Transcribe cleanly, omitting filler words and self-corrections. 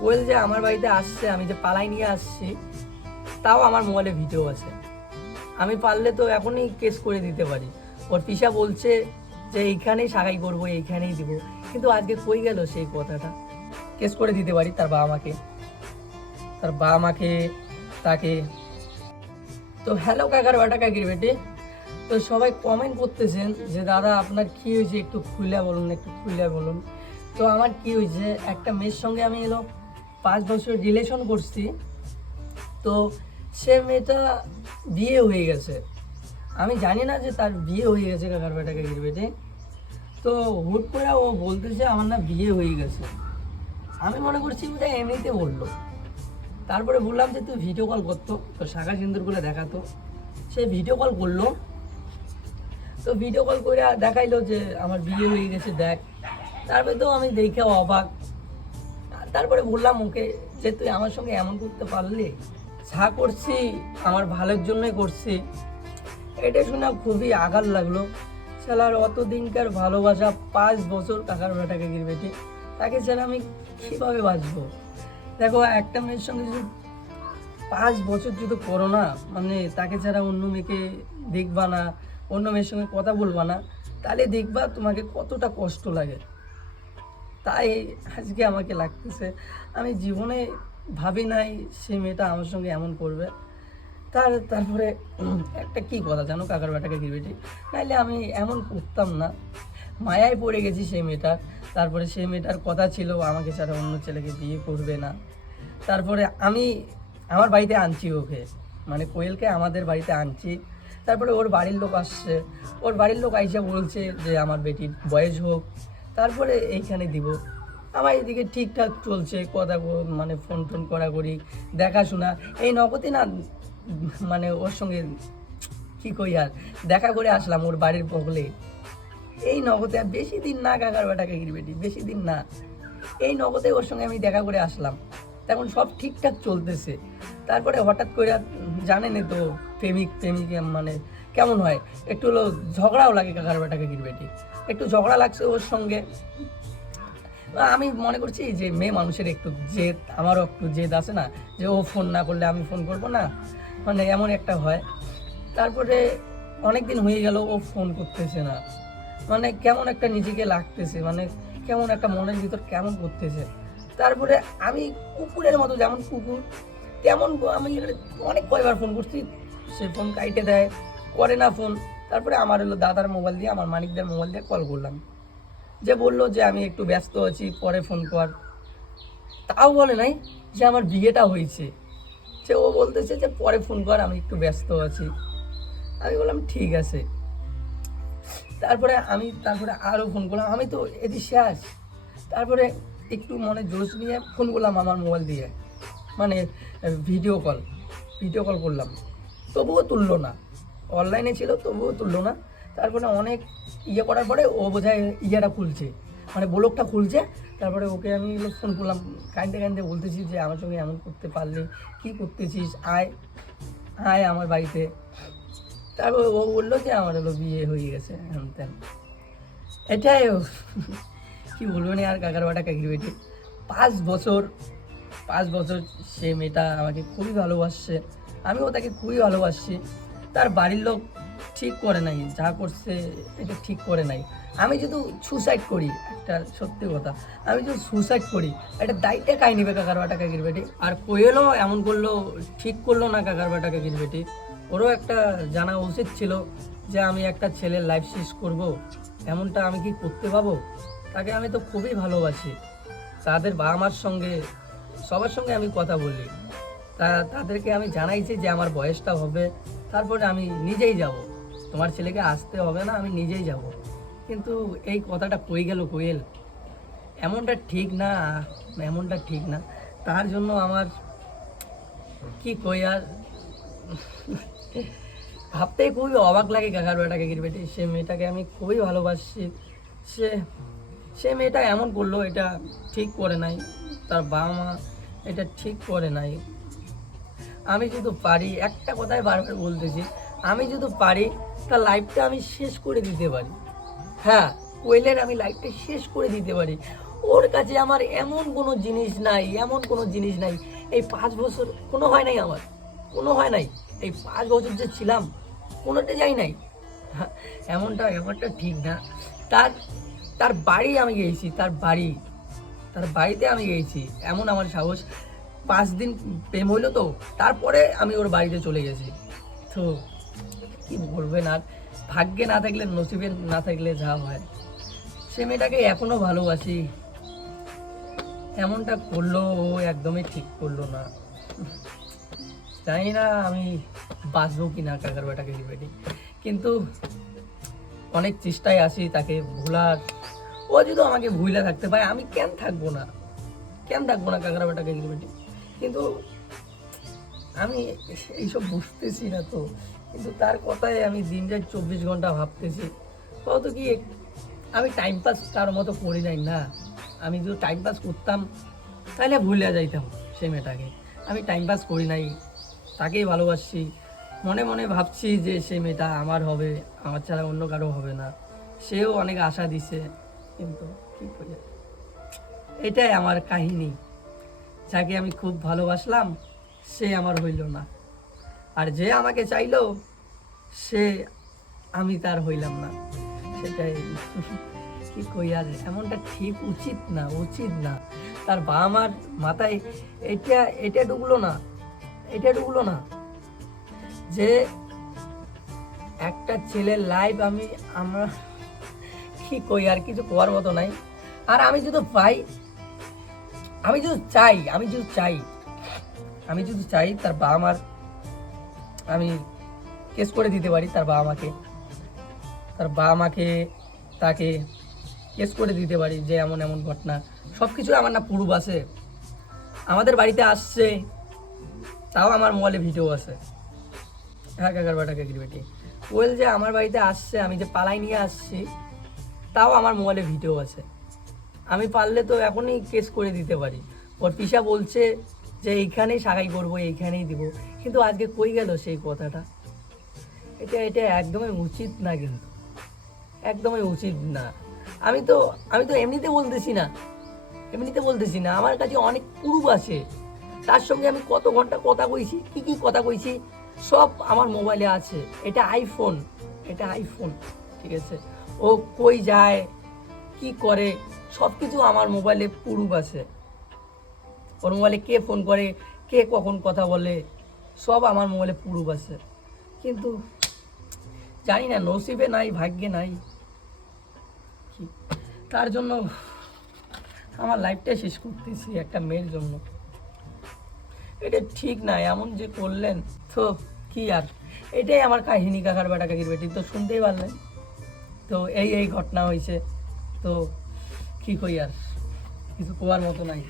কোয়েল যে আমার বাড়িতে আসছে, আমি যে পালাই নিয়ে আসছি, তাও আমার মোবাইলে ভিডিও আছে। আমি পারলে তো এখনই কেস করে দিতে পারি। ওর পিসা বলছে যে এইখানেই সাগাই করবো, এইখানেই দিব, কিন্তু আজকে কই গেল সেই কথাটা? কেস করে দিতে পারি তার বাবা মাকে তাকে। তো হ্যালো কাকার বাটা কাকির বেটে, তো সবাই কমেন্ট করতেছেন যে দাদা আপনার কি হয়েছে, একটু খুলে বলুন। তো আমার কি হয়েছে, একটা মেয়ের সঙ্গে আমি 5 বছর রিলেশন করছি। তো সে মেয়েটা বিয়ে হয়ে গেছে, আমি জানি না যে তার বিয়ে হয়ে গেছে কাকার বেটা কাকির বেটে। তো হুট করে ও বলতেছে আমার না বিয়ে হয়ে গেছে। আমি মনে করছি বোধহয় এমনিতে বললো। তারপরে বললাম যে তুই ভিডিও কল করতো, তো শাখা সিন্দুরগুলো দেখাতো। সে ভিডিও কল করলো, তো ভিডিও কল করে দেখাইলো যে আমার বিয়ে হয়ে গেছে দেখ। তারপরে তো আমি দেখে অবাক। তারপরে বললাম ওকে যে তুই আমার সঙ্গে এমন করতে পারলি, যা করছি আমার ভালোর জন্যই করছি। এটা শুনে খুবই আঘাত লাগলো। শালার অত দিনকার ভালোবাসা, 5 বছর কাকার বেটা কাকির বেটি, তাকে ছাড়া আমি কীভাবে বাঁচবো? দেখো, একটা মেয়ের সঙ্গে যদি 5 বছর যদি করো না, মানে তাকে ছাড়া অন্য মেয়েকে দেখবা না, অন্য মেয়ের সঙ্গে কথা বলবা না, তাহলে দেখবা তোমাকে কতটা কষ্ট লাগে। তাই আজকে আমাকে লাগতেছে, আমি জীবনে ভাবি নাই সে মেয়েটা আমার সঙ্গে এমন করবে। তারপরে একটা কি কথা জানো কাকার বেটাকে গিরবেটি, নাইলে আমি এমন করতাম না। মায়ায় পড়ে গেছি সেই মেয়েটার। তারপরে সেই মেয়েটার কথা ছিল আমাকে ছাড়া অন্য ছেলেকে বিয়ে করবে না। তারপরে আমি আমার বাড়িতে আনছি ওকে, মানে কোয়েলকে আমাদের বাড়িতে আনছি। তারপরে ওর বাড়ির লোক আসছে, ওর বাড়ির লোক আইসা বলছে যে আমার বেটির বয়স হোক, তারপরে এইখানে দিব। আমার এদিকে ঠিকঠাক চলছে, মানে ফোন টোন করি, দেখাশোনা। এই নগদে না, মানে ওর সঙ্গে কী কই আর, দেখা করে আসলাম ওর বাড়ির বগলে। এই নগদে আর বেশি দিন না কাকার বেটাকে বেটি, বেশি দিন না, এই নগদে ওর সঙ্গে আমি দেখা করে আসলাম। তখন সব ঠিকঠাক চলতেছে। তারপরে হঠাৎ করে জানেনই তো প্রেমিক মানে কেমন হয়, একটু ঝগড়াও লাগে কাকার বেটাকে বেটি, একটু ঝগড়া লাগছে ওর সঙ্গে। আমি মনে করছি যে মেয়ে মানুষের একটু জেদ, আমারও একটু জেদ আছে না, যে ও ফোন না করলে আমি ফোন করব না, মানে এমন একটা হয়। তারপরে অনেক দিন হয়ে গেল ও ফোন করতেছে না, মানে কেমন একটা নিজেকে লাগতেছে, মানে কেমন একটা মনের ভিতর কেমন করতেছে। তারপরে আমি কুকুরের মতো, যেমন কুকুর তেমন আমি অনেক কয়বার ফোন করছি, সে ফোন কাইটে দেয়, করে না ফোন। তারপরে আমার দাদার মোবাইল দিয়ে, আমার মানিকদের মোবাইল দিয়ে কল করলাম, যে বললো যে আমি একটু ব্যস্ত আছি, পরে ফোন কর। তাও বলে নাই যে আমার বিয়েটা হয়েছে, সে ও বলতেছে যে পরে ফোন কর, আমি একটু ব্যস্ত আছি। আমি বললাম ঠিক আছে। তারপরে আরও ফোন করলাম, আমি তো এদি শেষ। তারপরে একটু মনে জোশ নিয়ে ফোন করলাম আমার মোবাইল দিয়ে, মানে ভিডিও কল করলাম, তবুও তুললো না। অনলাইনে ছিল তবুও তুললো না। তারপরে অনেক করার পরে ও বোধহয় খুলছে, মানে ব্লগটা খুলছে। তারপরে ওকে আমি ফোন করলাম, কাঁদতে বলতেছি যে আমার সঙ্গে এমন করতে পারলে, কী করতেছিস, আয় আয় আমার বাড়িতে। তারপর ও বললো যে আমার বিয়ে হয়ে গেছে তেন। এটাই কি বলবো না আর কাকার বাটা কাকির বেটি। 5 বছর 5 বছর সে মেয়েটা আমাকে খুবই ভালোবাসছে, আমিও তাকে খুবই ভালোবাসছি। তার বাড়ির লোক ঠিক করে নাই, যা করছে এটা ঠিক করে নাই। আমি যদি সুসাইড করি, একটা সত্যি কথা, আমি যদি সুসাইড করি, এটা দায়িত্বে কাই নিবে কাকার বাটা কাকির বেটি? আর কোয়েলও এমন করলো, ঠিক করলো না কাকার বাটা কাকির বেটি। ওরও একটা জানা উচিত ছিল যে আমি একটা ছেলের লাইফ শেষ করব, এমনটা আমি কি করতে পাবো? তাকে আমি তো খুবই ভালোবাসি। তাদের বাবা মার সঙ্গে, সবার সঙ্গে আমি কথা বলি, তাদেরকে আমি জানাইছি যে আমার বয়সটা হবে, তারপরে আমি নিজেই যাব, তোমার ছেলেকে আসতে হবে না, আমি নিজেই যাব। কিন্তু এই কথাটা কই গেল কোয়েল? এমনটা ঠিক না, এমনটা ঠিক না। তার জন্য আমার কি কই আর, ভাবতেই খুবই অবাক লাগে কাকার বেটা কাকির বেটি। সে মেয়েটাকে আমি খুবই ভালোবাসি, সে সে মেয়েটা এমন করলো, এটা ঠিক করে নাই। তার বাবা মা এটা ঠিক করে নাই। আমি যদি পারি, একটা কথাই বারবার বলতেছি, আমি যদি পারি তার লাইফটা আমি শেষ করে দিতে পারি। হ্যাঁ, কোয়েলের আমি লাইফটা শেষ করে দিতে পারি। ওর কাছে আমার এমন কোনো জিনিস নাই, এমন কোনো জিনিস নাই। এই 5 বছর কোনো হয় নাই আমার, কোনো হয় নাই। এই 5 বছর যে ছিলাম কোনোটা যাই নাই। হ্যাঁ, এমনটা ঠিক না। তার তার বাড়ি আমি গেছি, তার বাড়িতে আমি গেছি। এমন আমার সাহস, 5 দিন প্রেম হইলো তো, তারপরে আমি ওর বাড়িতে চলে গেছি। তো কি বলবেন আর, ভাগ্যে না থাকলে, নসিবে না থাকলে যা হয়। সে মেয়েটাকে এখনো ভালোবাসি। এমনটা করলো ও, একদমই ঠিক করলো না। জানি না আমি বাঁচবো কি না কাকার বেটাকে বেটি, কিন্তু অনেক চেষ্টায় আছি তাকে ভোলার। ও যদি আমাকে ভুলে থাকতে পারে, আমি কেন থাকবো না, কাকার বেটাকে বেটি। কিন্তু আমি এইসব বুঝতেছি না তো, কিন্তু তার কথায় আমি দিন রাত 24 ঘন্টা ভাবতেছি। কত কি আমি টাইম পাস তার মতো করি নাই না। আমি যদি টাইম পাস করতাম তাহলে ভুলে যাইতাম সে মেয়েটাকে। আমি টাইম পাস করি নাই, তাকেই ভালোবাসছি। মনে মনে ভাবছি যে সে মেয়েটা আমার হবে, আমার ছাড়া অন্য কারো হবে না। সেও অনেক আশা দিছে, কিন্তু কি করে, এটাই আমার কাহিনী। যাকে আমি খুব ভালোবাসলাম সে আমার হইল না, আর যে আমাকে চাইলো সে, আমি তার হইলাম না। সেটাই কি কই আর, এমনটা ঠিক উচিত না। তার বাবা মার মাথায় এটা এটা ঢুকলো না যে একটা ছেলের লাইফ আমরা কি কই আর, কিছু কোয়ার মতো নাই। আর আমি যদি পাই, আমি যদি চাই তার বাবা মার, আমি কেস করে দিতে পারি তার বাবা মাকে, তাকে কেস করে দিতে পারি যে এমন এমন ঘটনা। সব কিছু আমার না প্রুফ আছে। আমাদের বাড়িতে আসছে, তাও আমার মোবাইলে ভিডিও আছে। হ্যাঁ কাকার বেটা বেটি ওয়েল, যে আমার বাড়িতে আসছে, আমি যে পালাই নিয়ে আসছি, তাও আমার মোবাইলে ভিডিও আছে। আমি পারলে তো এখনই কেস করে দিতে পারি। ওর পিসা বলছে যে এইখানেই সাগাই করবো, এইখানেই দিব, কিন্তু আজকে কই গেল সেই কথাটা। এটা একদমই উচিত না, কিন্তু একদমই উচিত না। আমি তো এমনিতে বলতেছি না, আমার কাছে অনেক প্রুফ আছে। তার সঙ্গে আমি কত ঘন্টা কথা কইছি, কি কথা কইছি, সব আমার মোবাইলে আছে। এটা আইফোন, ঠিক আছে। ও কই যায়, কি করে, সব কিছু আমার মোবাইলে প্রুফ আছে। ওর মোবাইলে কে ফোন করে, কে কখন কথা বলে, সব আমার মোবাইলে প্রুফ আছে। কিন্তু জানি না, নসিবে নাই, ভাগ্যে নাই কি, তার জন্য আমার লাইফটা শেষ করতেছি একটা মেয়ের জন্য। এটা ঠিক না, এমন যে করলেন। তো কি আর, এটাই আমার কাহিনী কাকার বেটা কাকির বেটি। তো শুনতেই পারলেন, তো এই ঘটনা হয়েছে। তো কি কই আর, কিছু কোয়ার মতো নাই।